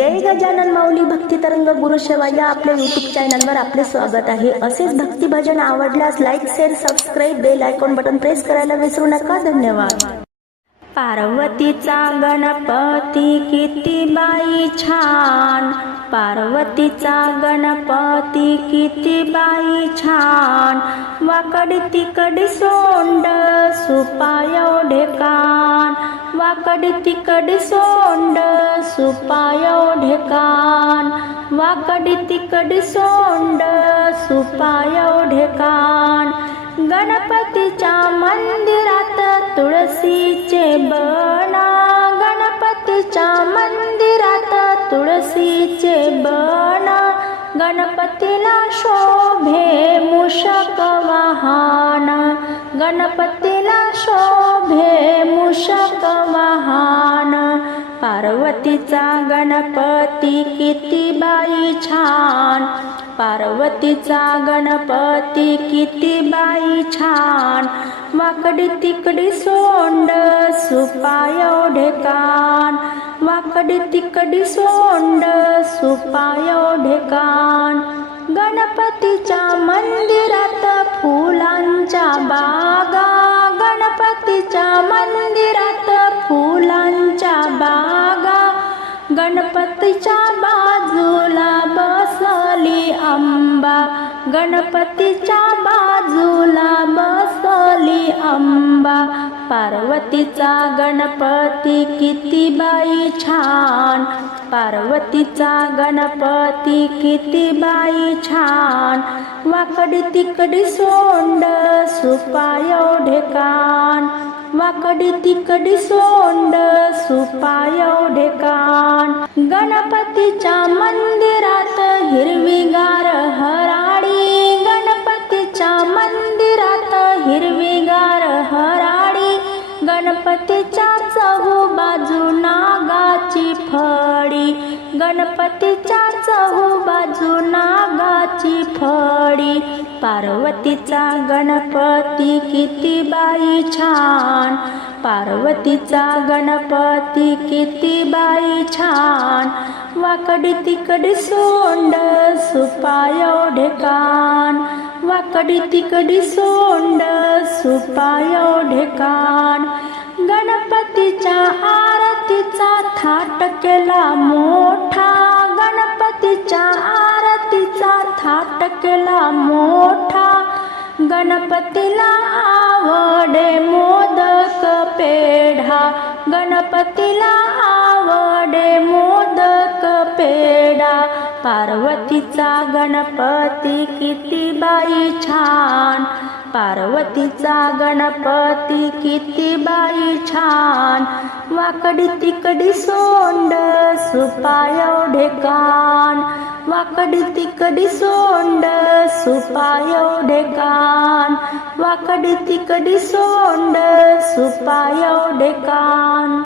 जय गजानन माऊली भक्ती तरंग गुरुसेवा या आपल्या युट्यूब चॅनलवर आपले स्वागत आहे. असेच भक्ती भजन आवडल्यास like share subscribe bell icon button press करायला विसरू नका. धन्यवाद. पार्वतीचा गणपती किती बाई छान. पार्वतीचा गणपती किती बाई छान. वाकडी तिकडी सोंड सुपाय ढेकान वाकडी तिकड सोंड सुपाय ढेकान वाकडी तिकड सोंड सुपाय ढेकान गणपतीच्या मंदिरात तुळशीचे बना गणपतीच्या मंदिरात तुळशीचे बना गणपतीला शोभे मुषक वाहन. गणपतीला उभे मुषक महान. पार्वतीचा गणपती किती बाई छान. पार्वतीचा गणपती किती बाई छान. वाकडी तिकडी सोंड सुपाय ढेकान वाकडी तिकडी सोंड सुपाय ढेकान गणपतीच्या मंदिरात फुलांच्या बागा गणपतीच्या मंदिरात फुलांच्या बागा. गणपतीच्या बाजूला बसली आंबा. गणपतीच्या बाजूला पार्वतीचा गणपती किती बाई छान. पार्वतीचा गणपती किती बाई छान. वाकडी तिकडी सोंड सुपाय ढेकान वाकडी तिकडी सोंड सुपाय ढेकान गणपतीच्या मंदिरात हिरवीगार गणपतीच्या चहू बाजू नागाची फळी. गणपतीच्या चहू बाजू नागाची फळी. पार्वतीचा गणपती किती बाई छान. पार्वतीचा गणपती किती बाई छान. वाकडी तिकडी सोंड सुपाय ढेकान वाकडी तिकडी सोंड सुपायो ढेकाण. गणपतीच्या आरतीचा थाट केला मोठा. गणपतीच्या आरतीचा थाट केला मोठा. गणपतीला आवडे मोदक पेढा. गणपतीला आवडे मोदक पार्वतीचा गणपती किती बाई छान. पार्वतीचा गणपती किती बाई छान. वाकडी तिकडी सोंड सुपाय ढेकान वाकडी तिकडी सोंड सुपाय ढेकान वाकडी तिकडी सोंड सुपाय ढेकान